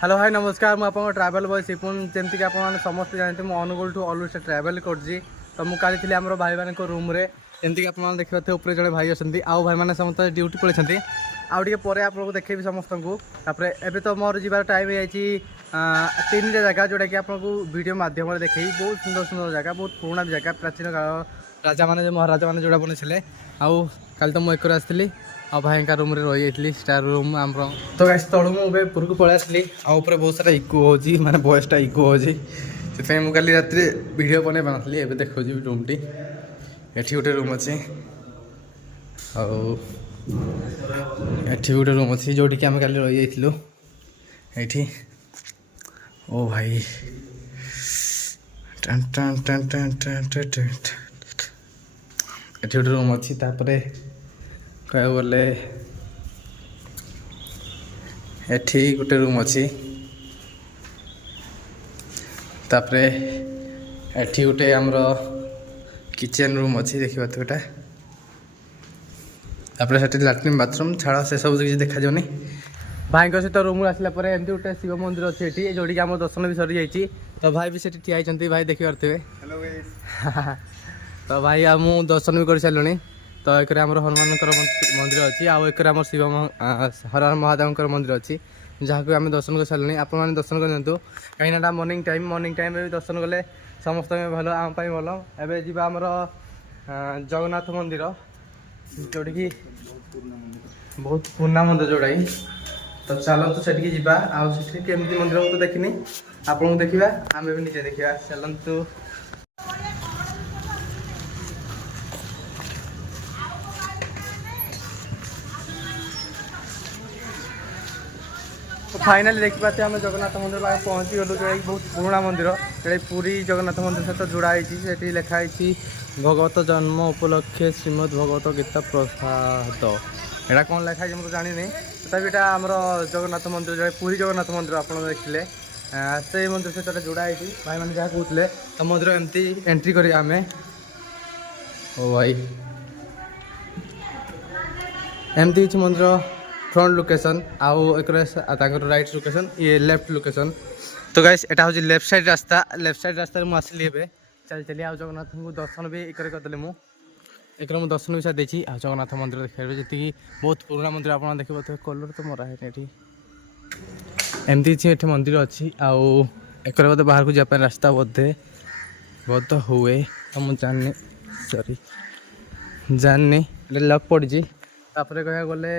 Hello भाई नमस्कार मुझे ट्रावेल बॉय सिपुन जमीक आप समस्त जानते मुझे अनुगुल टू अलू से ट्रावेल कर तो मुझे काली आम भाई मान रूम रे जमीक आप देखते ऊपर जड़े भाई अच्छा आउ भाई मैंने समस्त ड्यूटी पड़े आउ टे आपको देखेबी समस्त को एवं तो मोर जीवार टाइम हो तीन जगह जोटा कि आपको वीडियो मध्यम देखे बहुत सुंदर सुंदर जगह बहुत पुराना भी जगह प्राचीन काल राजा मैंने महाराजा मैंने जोड़ा बनते आउ काली तो मुझे आसती आ भाई का रूम रही जाइए स्टार रूम आम तो गाइस तलू मुझे ऊपर को पलि आसली आउे बहुत सारा इको हो माने वॉइसटा इको हो मुझे काली रात वीडियो बन पानी एवं देखो रूम टी एठी गोटे रूम अच्छे आठी गोटे रूम अच्छी जोटी कि आम का रही जाइलु ये ओ भाई टन टन टन टन टन टन एठी गोटे रूम अच्छी कह बोले एठी गोटे रूम अच्छी तापरे एठी गोटे आमर किचन रूम अच्छी देखा तो गोटा तापरे सेठी लैट्रिन बाथरूम छाड़ से सब किसी देखा जाऊनी भाई सहित रूम आसला एमती गोटे शिव मंदिर अच्छी ये जोड़ी आम दर्शन भी सरी जाइए तो भाई भी से ठिया होती भाई देखी पारे तो भाई आ मु दर्शन भी कर सारे तो एक हनुमान मंदिर अच्छी आउ एक शिव हर महादेव मंदिर अच्छी जहाँ को आम दर्शन कर सारे आप दर्शन कर कहीं मॉर्निंग टाइम भी दर्शन कले समस्त भल आम भल एवं जी आमर जगन्नाथ मंदिर जोटा कि बहुत पुराना मंदिर जोड़ा तो चलतु से जा आमती मंदिर तो देखनी आपको देखा आम भी निजे देखा चलतु तो फाइनाली देखी पाते आम जगन्नाथ मंदिर पाखे पहुँची गलु जो बहुत पुराना मंदिर जो पुरी जगन्नाथ मंदिर सहित जोड़ाई से लिखाई भगवत जन्म उपलक्षे श्रीमद भगवत गीता प्रसाद यहाँ कौन लिखाई मुझे जानी तथापि यहाँ आम जगन्नाथ मंदिर जो पुरी जगन्नाथ मंदिर आप देखिले से मंदिर सहित जोड़ाई भाई मैंने जहाँ कहते तो मंदिर एमती एंट्री करें आम ओ भाई एमती किसी मंदिर फ्रंट लोकेशन आउ एक राइट लोकेशन ये लेफ्ट लोकेशन तो गाइस एटा हूँ लेफ्ट साइड रास्ता मुझे आसली चल चली आ जगन्नाथ को दर्शन भी एक करदे मुझे दर्शन भी सारी देखी आ जगन्नाथ मंदिर देखिए जी बहुत पुराना मंदिर आप देखिए कलर तो मरा है एमती किसी मंदिर अच्छी आउ एक बोधे बाहर को जाए रास्ता बोधे बोध हुए तो मुझे जानी सॉरी जानी लक पड़ी तापर कह गले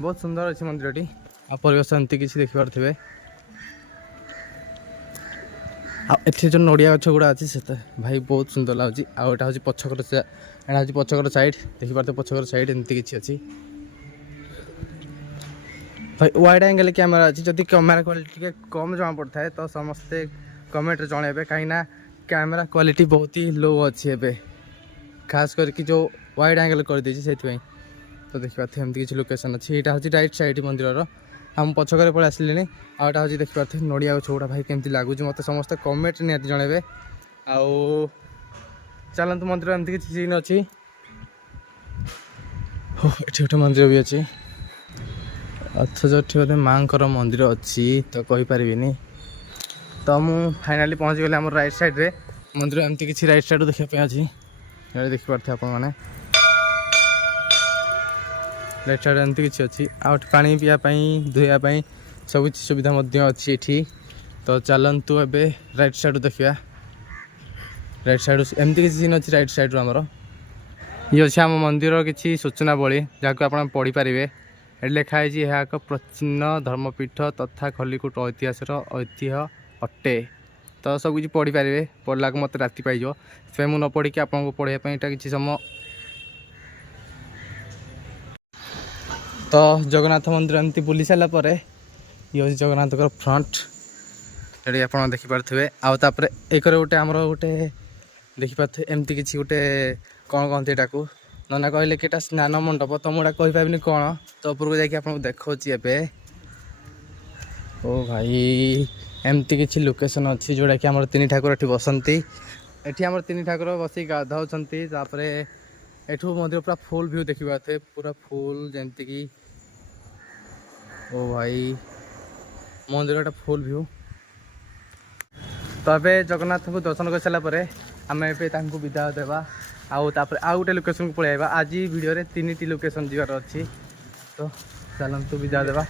बहुत सुंदर अच्छी मंदिरटी आ परिवेश एमती किसी देखिपे आठी जो नड़िया गछ गुड़ा अच्छी से भाई बहुत सुंदर लगे आटा हूँ पछकर साइड देखिपे पछकर साइड एमती किसी अच्छी भाई वाइड एंगल कैमेरा अच्छी जदि कैमेरा क्वालिटी कम जमा पड़ता है तो समस्ते कमेंट जनइबे कहीं कैमेरा क्वालिटी बहुत ही लो अच्छी एवं खास करके जो वाइड एंगल कर देती से तो देखिए एमती किसी लोकेशन अच्छी यहाँ हूँ राइट साइड मंदिर हम पछकर पलि आसलिनी आटा हूँ देखिपे नड़िया गछ गुड़ा भाई केमती लगुच मत समस्त कमेंट निहती जनइबे आउ चलतु मंदिर एमती किसी सीन अच्छी ये गोटे मंदिर भी अच्छी अथच ये बोधे माँ मंदिर अच्छी तो कहीपरि तो मुझे फाइनाली पहुँच गली आम राइट साइड रे मंदिर एमती किसी राइट साइड देखा अच्छी देखिपे आप राइट साइड एमती किसी अच्छी आउट पानी पीवाई धोयापाई सब किसी सुविधा अच्छी ये तो चलतु ए राइट साइड देखा राइट साइड एमती किसी सीन अच्छी राइट साइड आमर ये अच्छे आम मंदिर किसी सूचनावली जहाँ को आप पढ़ी पारे ये लिखाई यह एक प्राचीन धर्मपीठ तथा खलिकोट ऐतिहासर ऐतिह्य अटे तो सब किसी पढ़ी पारे पढ़ला मत राति पाइज से मुझे न पढ़ी आपको पढ़ाई किसी समय तो जगन्नाथ मंदिर एमती बुली सारापर ये जगन्नाथ फ्रंट ये आप देखिपे आउे एक गोटे आमर गोटे देखिपे एमती किसी गोटे कौन कहते यहाँ को नना कहले कि स्नान मंडप तो मुझे कहीपरि कौन तो उपरको जाकि देखी ए ओ भाई एमती किसी लोकेशन अच्छी जोड़ा कि आम तीन ठाकुर ये बसती ये आम तीन ठाकुर बस गाधौर एठू मंदिर पूरा फुल व्यू देखिए पूरा फुल जमती कि ओ भाई मंदिर फुल व्यू। तो ए जगन्नाथ को दर्शन कर सारा आम ए विदा देवा आउ गोटे लोकेशन को पलैया। आज वीडियो रे 3टी लोकेशन जीवार अच्छी तो चलतु विदा देवा।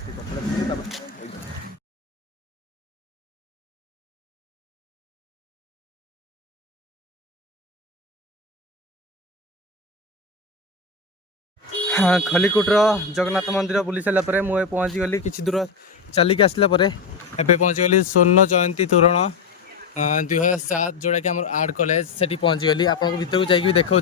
हाँ खलिकोटर जगन्नाथ मंदिर बुली सारापर मुझे पहुँची गली किसी दूर चलिक आसला पहुँची गली स्वर्ण जयंती तोरण 2007 जोड़ा कि आम आर्ट कॉलेज से पहुँची गली। आपको भीतर को जाकि देखा।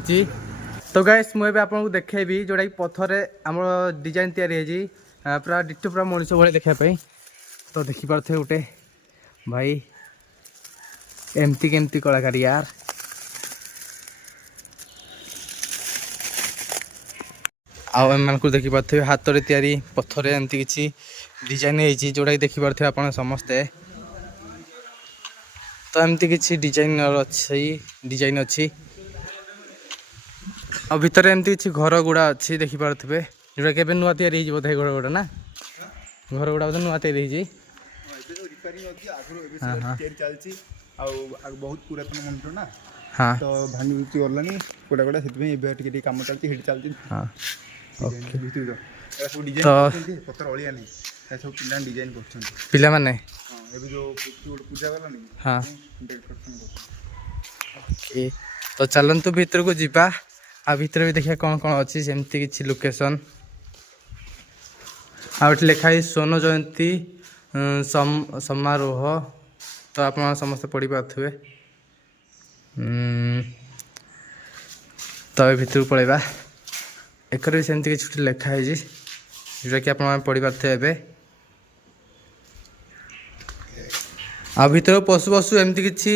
तो गाइस मुझे आपको देखेबी जोड़ा कि पथर आम डिजाइन तैयारी पूरा डिटो पूरा मनीष भाई देखापी। तो देखिपे गोटे भाई एमती केमती कलाकार यार। आउ एम को देखिपे हाथ में तैयारी पथर एमती किसी डिजाइन होती जोड़ा कि देखिपे आप समस्ते। तो एमती किसी डिजाइन अच्छी डिजाइन अच्छी आ भितर एमती किसी घर गुड़ा अच्छी देखिपे जोटा कि नुआ तैयारी बोधे घर गुड़ा ना घर गुड़ा बोधे नुआ तैयारी। बहुत पुरातन मंदिर ना। हाँ तो भांगी भूति गलानी गोटा गोटा से कम चलती हिट चलती। हाँ ओके। सब डिजाइन पत्थर अलिया नहीं सब पिला डिजाइन कर पिला माने एबे जो पूजा गलानी। हाँ ओके। तो चलतु भीतर को जीवा आ भीतर भी देखिए कौन कौन अच्छी सेमती किसी लोकेशन आठ लिखाई स्वर्ण जयंती समारोह। तो आप समस्त पढ़ी पारे। तो भीतर को पलैया एक भी सेमती किसी लिखाई जोटा कि आप पढ़ी पारे। आ भीतर पशु पशु एमती किसी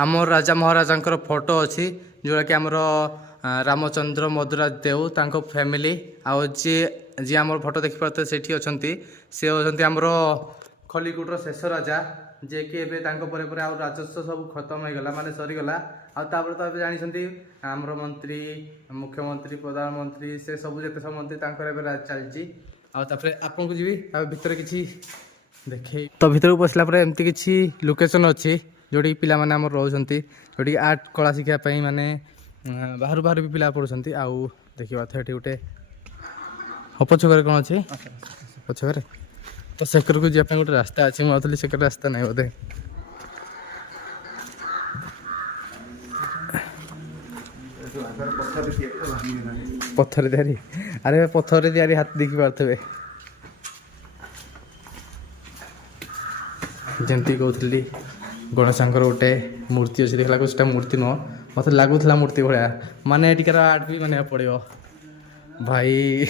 आम राजा महाराजा फोटो अच्छी जोटा कि आमर रामचंद्र मधुराज देव तांको फैमिली आउ जी जी आम फोटो देखिपे से सी अच्छा आमर खलिकोटर शेष राजा जे कि राजस्व सब खत्म हो गला माने सरीगला। आपर तो जानते आमर मंत्री मुख्यमंत्री प्रधानमंत्री से सब जिते सब मंत्री चलती। आपको जी भीतर किसी देखे। तो भीतर को पसला एमती किसी लोकेशन अच्छी जोटी पिला माने आमर रोचंती जोटी आर्ट कला शिखापी माने बाहर बाहर भी पिला पढ़ुंट। आउ देखा ये गोटे पछकर कौन अच्छे पछकर तो सेकर को जावाई गोटे रास्ता अच्छे मुझे सेकर रास्ता नहीं बोधे। पत्थर तैयारी अरे पत्थर तैयारी हाथ देखी पारे जमती कहती गणेशंकर गोटे मूर्ति अच्छी देखला से मूर्ति नुह मत लगुला मूर्ति भाया माने टिकार आर्ट भी माने पड़ो भाई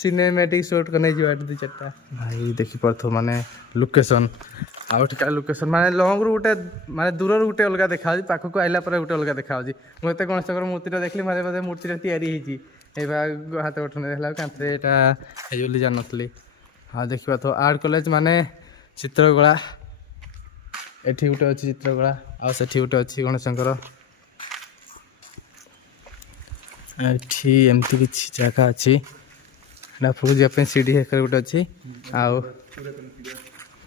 सिनेमेटिक शॉट करने दु चार्टा भाई देखिपे माने लोकेशन आउ टिकार लोकेशन माने लंग रू गोटे माने दूर गोटे अलग देखा पाखक आइला गोटे अलग देखा मुझे गणेशंकर मूर्ति देखली मारे मारे मूर्ति तैयारी हाथ गठन देखला कांथे यहाँ जान नी। हाँ देखा तो आर्ट कॉलेज माने चित्रकला एठी गोटे अच्छी चित्रकला आ सेठी गोटे अच्छी गणेशंकर एठी एमती किसी जगह अच्छी आपको जावाई सीढ़ी एक गोटे अच्छी आउ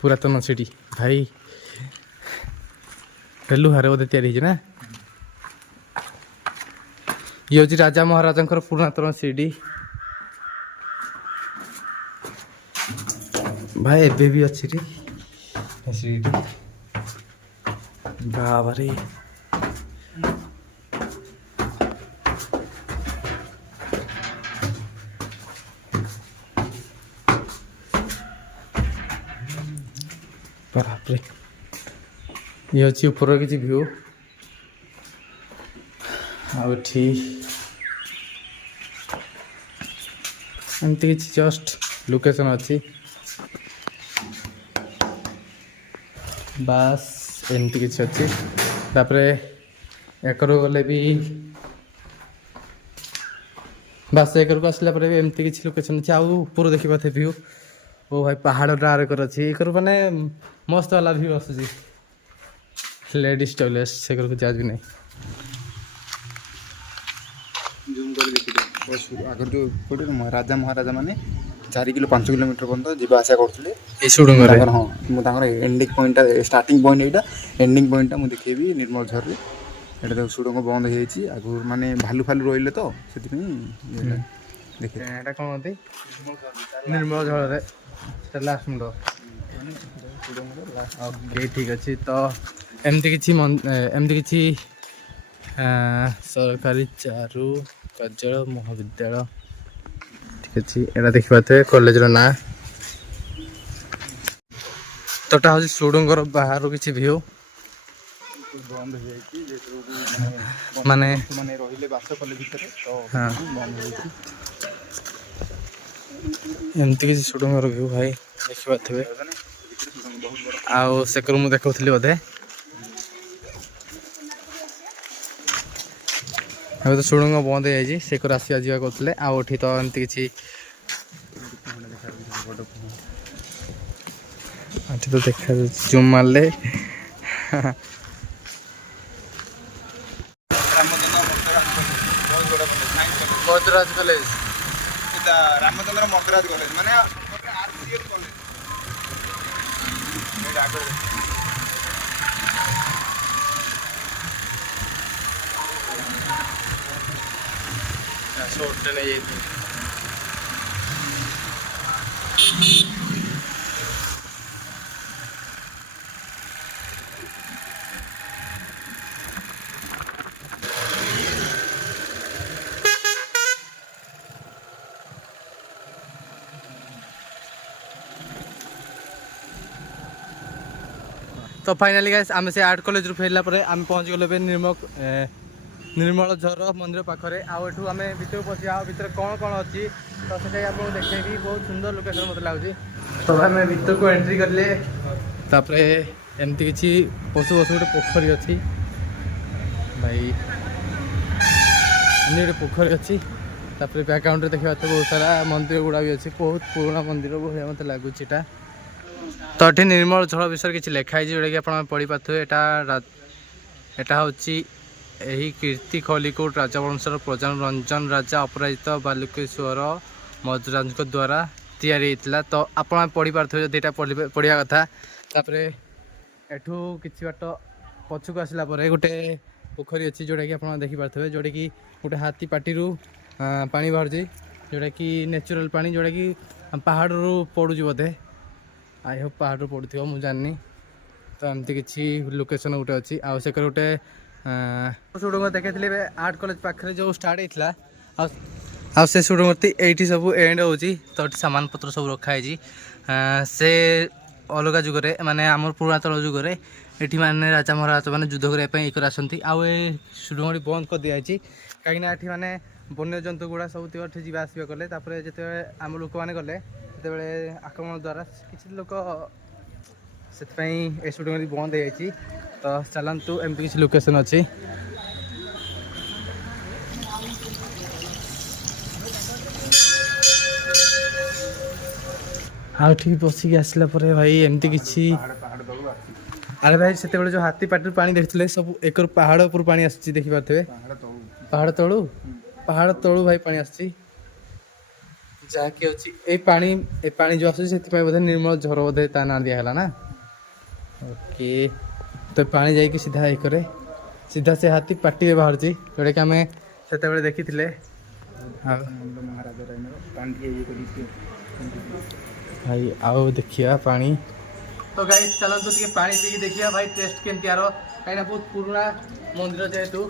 पुरातन सीढ़ी भाई लुहारे बोधे तैयारी ना ये हूँ राजा महाराजा पुरातन सीढ़ी भाई एबे भी अच्छी सीढ़ी बाबारे बापरे ये अच्छी ऊपर किसी व्यू आमती किसी जस्ट लोकेशन अच्छी बास एमती किसी अच्छी एक गले भी बास एक आसला एमती किसी लोकेशन अच्छे आउ ऊपर देखी पाते व्यू ओ भाई पहाड़ डार कर अच्छी एक माने मस्त वाला व्यू आसूँ लेडीज टॉयलेट से चार्ज भी नहीं आगर जो राजा महाराजा माने 4 କିଲୋ 5 କିଲୋମିଟର ପର୍ଯ୍ୟନ୍ତ ଯିବା ଆସିବା କରୁଥିଲେ এই ସୁଡ଼ଙ୍ଗରେ ତାଙ୍କର ହଁ ମୁଁ ତାଙ୍କର ଏଣ୍ଡିଂ ପଏଣ୍ଟଟା ଷ୍ଟାର୍ଟିଂ ପଏଣ୍ଟ ଏଇଟା ଏଣ୍ଡିଂ ପଏଣ୍ଟଟା ମୁଁ ଦେଖେଇବି ନିର୍ମଳ ଝରରେ ଏଇଟା ତାକୁ ସୁଡ଼ଙ୍ଗ ବନ୍ଦ ହେଇଯାଇଛି ଆଗରୁ ମାନେ ଭାଲୁ ରହିଲେ ତ ସେଥିପାଇଁ ଦେଖେ ଏଇଟା କ'ଣ କହନ୍ତି ନିର୍ମଳ ଝରରେ ସେଟା ଲାଷ୍ଟ ମୁଣ୍ଡ ଓକେ ଠିକ୍ ଅଛି ତ ଏମିତି କିଛି ସରକାରୀ ଚାରୁ କାର୍ଯ୍ୟାଳୟ ମହାବିଦ୍ୟାଳୟ ଠିକ୍ ଅଛି ଏଇଟା ଦେଖିପାରୁଥିବେ କଲେଜର ନାଁ ତ ଏଟା ହେଉଛି ସୁଡ଼ଙ୍ଗର ବାହାରୁ କିଛି ଭିଉ ବନ୍ଦ ହେଇଯାଇଛି ଯେହେତୁ ମାନେ ମାନେ ରହିଲେ ବାସ କଲେ ଭିତରେ ତ ହଁ ବନ୍ଦ ହେଇଯାଇଛି ଏମିତି କିଛି ସୁଡ଼ଙ୍ଗର ଭିଉ ଭାଇ ଦେଖିପାରୁଥିବେ ଆଉ ସେକରୁ ମୁଁ ଦେଖାଉଥିଲି ବୋଧେ ଏବେ ତ ସୁଡ଼ଙ୍ଗ ବନ୍ଦ ହେଇଯାଇଛି ସେକରୁ ଆସିବା ଯିବା କରୁଥିଲେ ଆଉ ଏଠି ତ ଏମିତି କିଛି ଏଠି ତ ଦେଖାଯାଉଛି ଜୁମ୍ ମାରିଲେ ମଦ୍ରାଜ କଲେଜ ରାମଚନ୍ଦ୍ର ମଦ୍ରାଜ କଲେଜ ମାନେ ଛୋଟ ନେଇଯାଇଥିଲି तो फाइनाली गाइस आम से आर्ट कॉलेज रू फेरला पर आम पहुँच गलु ए निर्मल झर मंदिर पाखे आठ आम भितर पशिया भितर कौन कौन अच्छी तो से आपको देखी बहुत सुंदर लोकेशन मत लगे तो आम भितर को एंट्री कले तापर एमती किसी पशु पशु गोटे पोखरी अच्छी भाई गोटे पोखरी अच्छी तापर बैकग्राउंड देखा बहुत सारा मंदिर गुड़ा भी अच्छी बहुत पुराना मंदिर भाई मत लगुच तो ये निर्मल झर विषय किसी लिखाई जोटा कि आप पढ़ी पारे एटा हूँ यही कीर्ति खलिकोट राजवंशर प्रजान रंजन राजा अपराजित बालुकेश्वर मजुराज द्वारा या तो आप पढ़ी पारे जो यहाँ पढ़ा कथा तापर एठू किसी बाट पछक आसला गोटे पोखरी अच्छी जोटा कि आप देखिपे जोटा कि गोटे हाथी पार्टी पानी बाहर जोटा कि नेचुरल पानी जोटा कि पहाड़ रू पड़ू बोधे आई होप पहाड़ पड़ू मुझे जानी तो एमती किसी लोकेशन गोटे अच्छी आउ से गोटे सुड़ंग देखी आर्ट कॉलेज पाखे जो स्टार्ट होता से सुड़ंग ये सब एंड हो तो सामान पत्र सब रखाई से अलग जुगरे माने आम पुरातन जुगरे ये माने राजा महाराजा मैंने युद्ध करने आसती आउ सुड़ंग बंद कर दिखाई कहीं ये माने वन्य जंतु गुड़ा सब ये जी आसवा कले जिते आम लोक मैंने गले जो आक्रमण द्वारा किसी लोक से सुड़ंग बंद हो तो चलतु एमती किसी लोकेशन अच्छी हाँ ठीक बसिक आसला भाई एमती किसी अरे भाई से जो हाथी पाटी पानी देखते सब एक पहाड़ उपर पानी आस देखिपे पहाड़ तलू भाई पानी आस जहाँकि पानी जो आस बोधे निर्मल झर बोधे ता ना दिहला ना ओके तो पानी जाइए सीधा ये सीधा से हाथी पाटी बाहर जोटा कि आम से देखी भाई आओ देखिया पानी तो गाइस चलते तो पानी पी देखिए भाई टेस्ट केमती यार कहीं बहुत पुराना मंदिर जेहेतु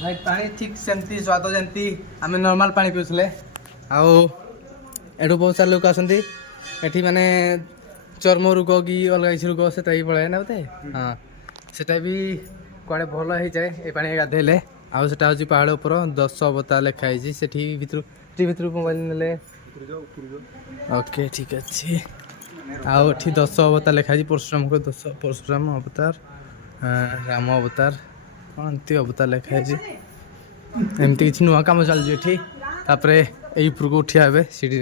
भाई पानी ठीक सेमती स्वाद जमती आम नॉर्मल पानी पीउले आठू बहुत सारा लोक आसती एठी माने चर्म रोग कि अलग किसी रोग से पड़े ना बोते हाँ सेटा भी कड़े भल हो जाए ये पानी गाधेले आउ सेटा हूँ पहाड़ उपर 10 अवतार लिखाई से भर मोबाइल ने ओके ठीक अच्छे आउ 10 अवतार लिखाई परशुराम को 10 परशुराम अवतार राम अवतार अंति अवतार लिखाई एमती किसी नुआ कम चलती यही ऊपर को उठिया हे सीढ़ी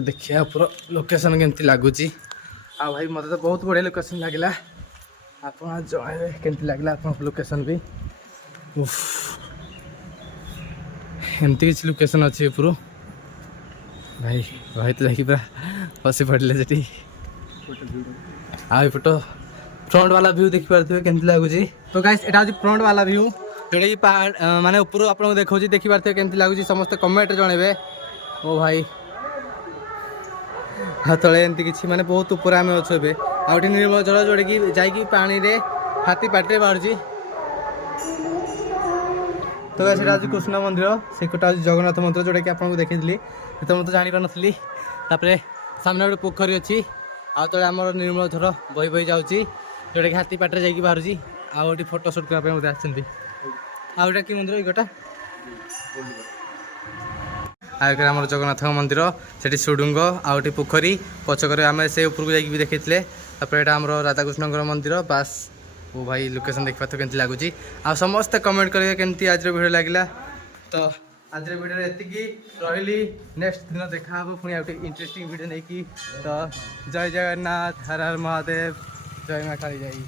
देखिए ऊपर लोकेशन केमती लगुच भाई मत तो बहुत बढ़िया लोकेशन लगे ଆପଣ ଜଣେଇବେ କେମିତି ଲାଗିଲା ଆପଣଙ୍କ ଲୋକେସନ୍ ବି। ଏମିତି କିଛି ଲୋକେସନ୍ ଅଛି ଉପରୁ ଭାଇ ଭାଇ ତ ଯାଇକି ପୁରା ବସି ପଡ଼ିଲେ ସେଠି। ଆଉ ଏପଟ ଫ୍ରଣ୍ଟ ବାଲା ଭ୍ୟୁ ଦେଖିପାରୁଥିବେ କେମିତି ଲାଗୁଛି। ତ ଗାଇସ୍ ଏଇଟା ହେଉଛି ଫ୍ରଣ୍ଟ ବାଲା ଭ୍ୟୁ ଯେଉଁଟାକି ପାହାଡ଼ ମାନେ ଉପରୁ ଆପଣଙ୍କୁ ଦେଖାଉଛି, ଦେଖିପାରୁଥିବେ କେମିତି ଲାଗୁଛି ସମସ୍ତେ କମେଣ୍ଟରେ ଜଣେଇବେ। ଓ ଭାଇ ଆଉ ତଳେ ଏମିତି କିଛି ମାନେ ବହୁତ ଉପରେ ଆମେ ଅଛୁ ଏବେ। ଆଉ ଏଠି ନିର୍ମଳ ଜଳ ଯୋଉଟାକି ଯାଇକି ପାଣିରେ ହାତୀ ପାଟିରେ ବାହାରୁଛି। ତ ସେଇଟା ହେଉଛି କୃଷ୍ଣ ମନ୍ଦିର, ସେଟା ହେଉଛି ଜଗନ୍ନାଥ ମନ୍ଦିର ଯେଉଁଟାକି ଆପଣଙ୍କୁ ଦେଖେଇଥିଲି ସେତେବେଳେ ମୁଁ ତ ଜାଣିପାରୁନଥିଲି। ତାପରେ ସାମ୍ନା ଗୋଟେ ପୋଖରୀ ଅଛି, ଆଉ ତଳେ ଆମର ନିର୍ମଳ ଝର ବହି ବହି ଯାଉଛି ଯେଉଁଟାକି ହାତୀ ପାଟିରେ ଯାଇକି ବାହାରୁଛି। ଆଉ ଏଠି ଫଟୋ ସୁଟ୍ କରିବା ପାଇଁ ମୋତେ ଆସିଛନ୍ତି। ଆଉ ଏଇଟା କି ମନ୍ଦିର ଏଇଟା? ଆଉ ଏଠାରେ ଆମର ଜଗନ୍ନାଥଙ୍କ ମନ୍ଦିର, ସେଠି ସୁଡ଼ୁଙ୍ଗ ଆଉ ଏଠି ପୋଖରୀ ପଛକରେ ଆମେ ସେ ଉପରକୁ ଯାଇକି ବି ଦେଖେଇଥିଲେ। ତାପରେ ଏଇଟା ଆମର ରାଧାକୃଷ୍ଣଙ୍କର ମନ୍ଦିର ବାସ୍। ଓ ଭାଇ ଲୋକେସନ୍ ଦେଖିପାରୁଥିବେ କେମିତି ଲାଗୁଛି। ଆଉ ସମସ୍ତେ କମେଣ୍ଟ କରିବେ କେମିତି ଆଜିର ଭିଡ଼ିଓ ଲାଗିଲା। ତ ଆଜିର ଭିଡ଼ିଓରେ ଏତିକି, ରହିଲି। ନେକ୍ସଟ ଦିନ ଦେଖା ହେବ ପୁଣି ଆଉ ଗୋଟେ ଇଣ୍ଟରେଷ୍ଟିଂ ଭିଡ଼ିଓ ନେଇକି। ତ ଜୟ ଜଗନ୍ନାଥ, ହର ହର ମହାଦେବ, ଜୟ ମା କାଳିଜାଇ।